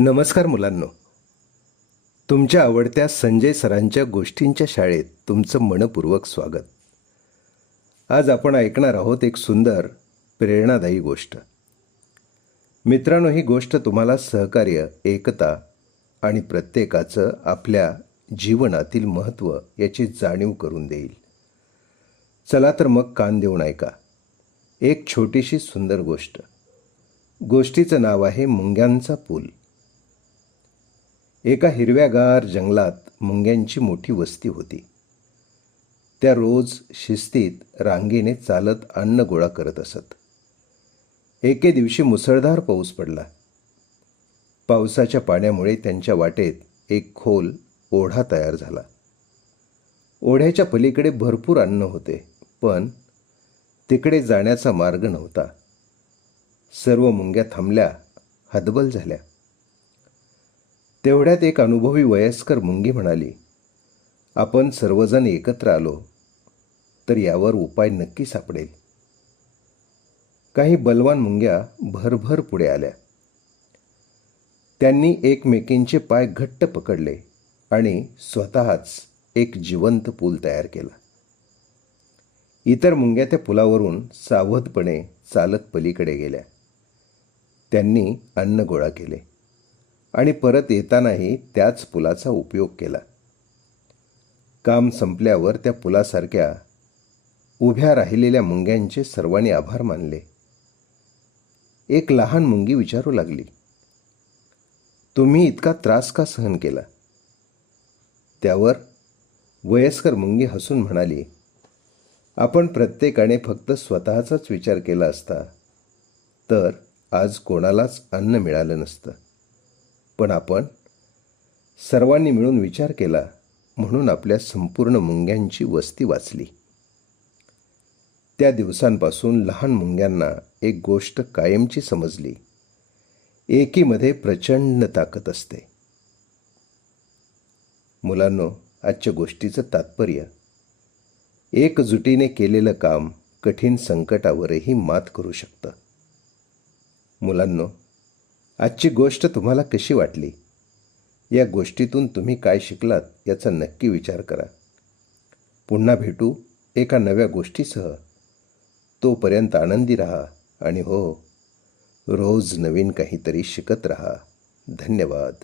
नमस्कार मुलांनो, तुमच्या आवडत्या संजय सरांच्या गोष्टींच्या शाळेत तुमचं मनपूर्वक स्वागत. आज आपण ऐकणार आहोत एक सुंदर प्रेरणादायी गोष्ट. मित्रांनो, ही गोष्ट तुम्हाला सहकार्य, एकता आणि प्रत्येकाचं आपल्या जीवनातील महत्त्व याची जाणीव करून देईल. चला तर मग कान देऊन ऐका. एक छोटीशी सुंदर गोष्ट. गोष्टीचं नाव आहे मुंग्यांचा पूल. एका हिरव्यागार जंगलात मुंग्यांची मोठी वस्ती होती. त्या रोज शिस्तीत रांगेने चालत अन्न गोळा करत असत. एके दिवशी मुसळधार पाऊस पडला. पावसाच्या पाण्यामुळे त्यांच्या वाटेत एक खोल ओढा तयार झाला. ओढ्याच्या पलीकडे भरपूर अन्न होते, पण तिकडे जाण्याचा मार्ग नव्हता. सर्व मुंग्या थांबल्या, हतबल झाल्या. तेवढ्यात एक अनुभवी वयस्कर मुंगी म्हणाली, आपण सर्वजण एकत्र आलो तर यावर उपाय नक्की सापडेल. काही बलवान मुंग्या भरभर पुढे आल्या. त्यांनी एकमेकींचे पाय घट्ट पकडले आणि स्वतःच एक जिवंत पूल तयार केला. इतर मुंग्या त्या पुलावरून सावधपणे चालत पलीकडे गेल्या. त्यांनी अन्न गोळा केले आणि परत येतानाही त्याच पुलाचा उपयोग केला. काम संपल्यावर त्या पुलासारख्या उभ्या राहिलेल्या मुंग्यांचे सर्वांनी आभार मानले. एक लहान मुंगी विचारू लागली, तुम्ही इतका त्रास का सहन केला? त्यावर वयस्कर मुंगी हसून म्हणाली, आपण प्रत्येकाने फक्त स्वतःचाच विचार केला असता तर आज कोणालाच अन्न मिळालं नसतं. पण आपण सर्वांनी मिळून विचार केला म्हणून आपल्या संपूर्ण मुंग्यांची वस्ती वाचली. त्या दिवसांपासून लहान मुंग्यांना एक गोष्ट कायमची समजली, एकीमध्ये प्रचंड ताकद असते. मुलांनो, आजच्या गोष्टीचं तात्पर्य, एकजुटीने केलेलं काम कठीण संकटावरही मात करू शकतं. मुलांनो, आजची गोष्ट तुम्हाला कशी वाटली? या गोष्टीतून तुम्ही काय शिकलात याचा नक्की विचार करा. पुन्हा भेटू एका नव्या गोष्टीसह. तोपर्यंत आनंदी राहा आणि हो, रोज नवीन काहीतरी शिकत राहा. धन्यवाद.